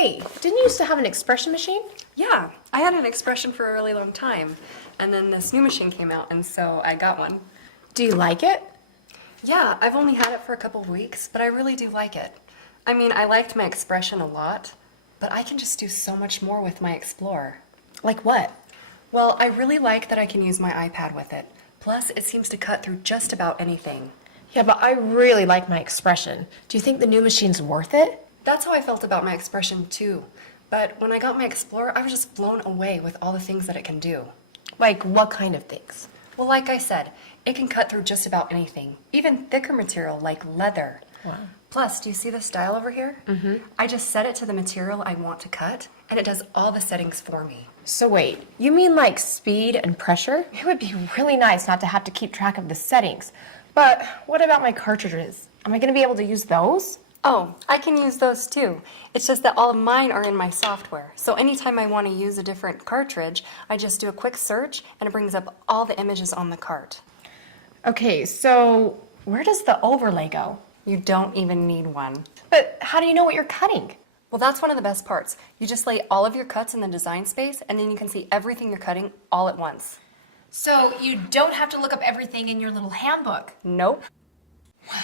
Hey, didn't you used to have an expression machine? Yeah, I had an expression for a really long time, and then this new machine came out, and so I got one. Do you like it? Yeah, I've only had it for a couple of weeks, but I really do like it. I mean, I liked my expression a lot, but I can just do so much more with my Explorer. Like what? Well, I really like that I can use my iPad with it. Plus, it seems to cut through just about anything. Yeah, but I really like my expression. Do you think the new machine's worth it? That's how I felt about my expression too. But when I got my Explorer, I was just blown away with all the things that it can do. Like what kind of things? Well, like I said, it can cut through just about anything, even thicker material like leather. Wow. Plus, do you see the style over here? Mm-hmm. I just set it to the material I want to cut, and it does all the settings for me. So wait, you mean like speed and pressure? It would be really nice not to have to keep track of the settings. But what about my cartridges? Am I going to be able to use those? Oh, I can use those too. It's just that all of mine are in my software. So anytime I want to use a different cartridge, I just do a quick search and it brings up all the images on the cart. Okay, so where does the overlay go? You don't even need one. But how do you know what you're cutting? Well, that's one of the best parts. You just lay all of your cuts in the design space and then you can see everything you're cutting all at once. So you don't have to look up everything in your little handbook? Nope.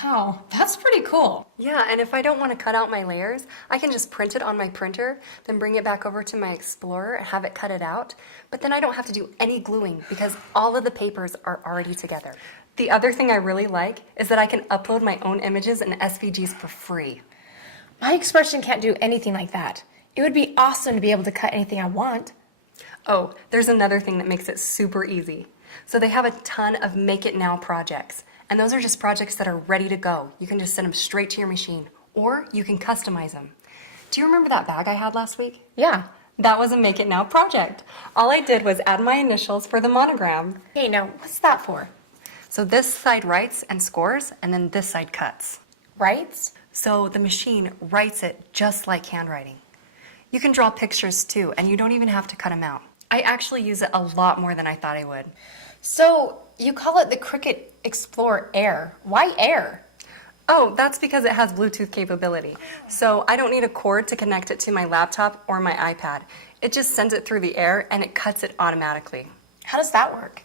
Wow, that's pretty cool. Yeah, and if I don't want to cut out my layers, I can just print it on my printer, then bring it back over to my Explorer and have it cut it out. But then I don't have to do any gluing because all of the papers are already together. The other thing I really like is that I can upload my own images and SVGs for free. My expression can't do anything like that. It would be awesome to be able to cut anything I want. Oh, there's another thing that makes it super easy. So they have a ton of Make It Now projects. And those are just projects that are ready to go. You can just send them straight to your machine, or you can customize them. Do you remember that bag I had last week? Yeah. That was a Make It Now project. All I did was add my initials for the monogram. Hey, now what's that for? So this side writes and scores, and then this side cuts. Writes? So the machine writes it just like handwriting. You can draw pictures too, and you don't even have to cut them out. I actually use it a lot more than I thought I would. So you call it the Cricut Explore Air. Why Air? Oh, that's because it has Bluetooth capability. So I don't need a cord to connect it to my laptop or my iPad. It just sends it through the air and it cuts it automatically. How does that work?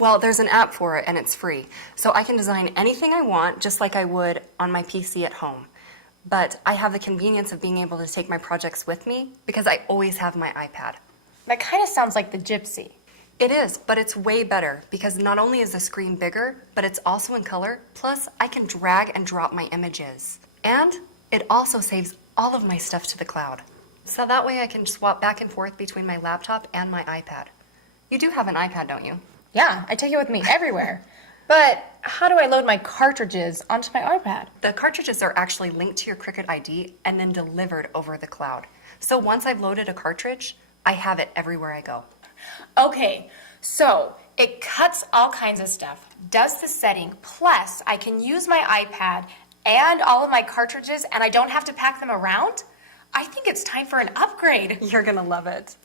Well, there's an app for it and it's free. So I can design anything I want just like I would on my PC at home. But I have the convenience of being able to take my projects with me because I always have my iPad. That kind of sounds like the Gypsy. It is, but it's way better because not only is the screen bigger, but it's also in color, plus I can drag and drop my images. And it also saves all of my stuff to the cloud. So that way I can swap back and forth between my laptop and my iPad. You do have an iPad, don't you? Yeah, I take it with me everywhere. But how do I load my cartridges onto my iPad? The cartridges are actually linked to your Cricut ID and then delivered over the cloud. So once I've loaded a cartridge, I have it everywhere I go. Okay, so it cuts all kinds of stuff, does the setting, plus I can use my iPad and all of my cartridges and I don't have to pack them around? I think it's time for an upgrade. You're gonna love it.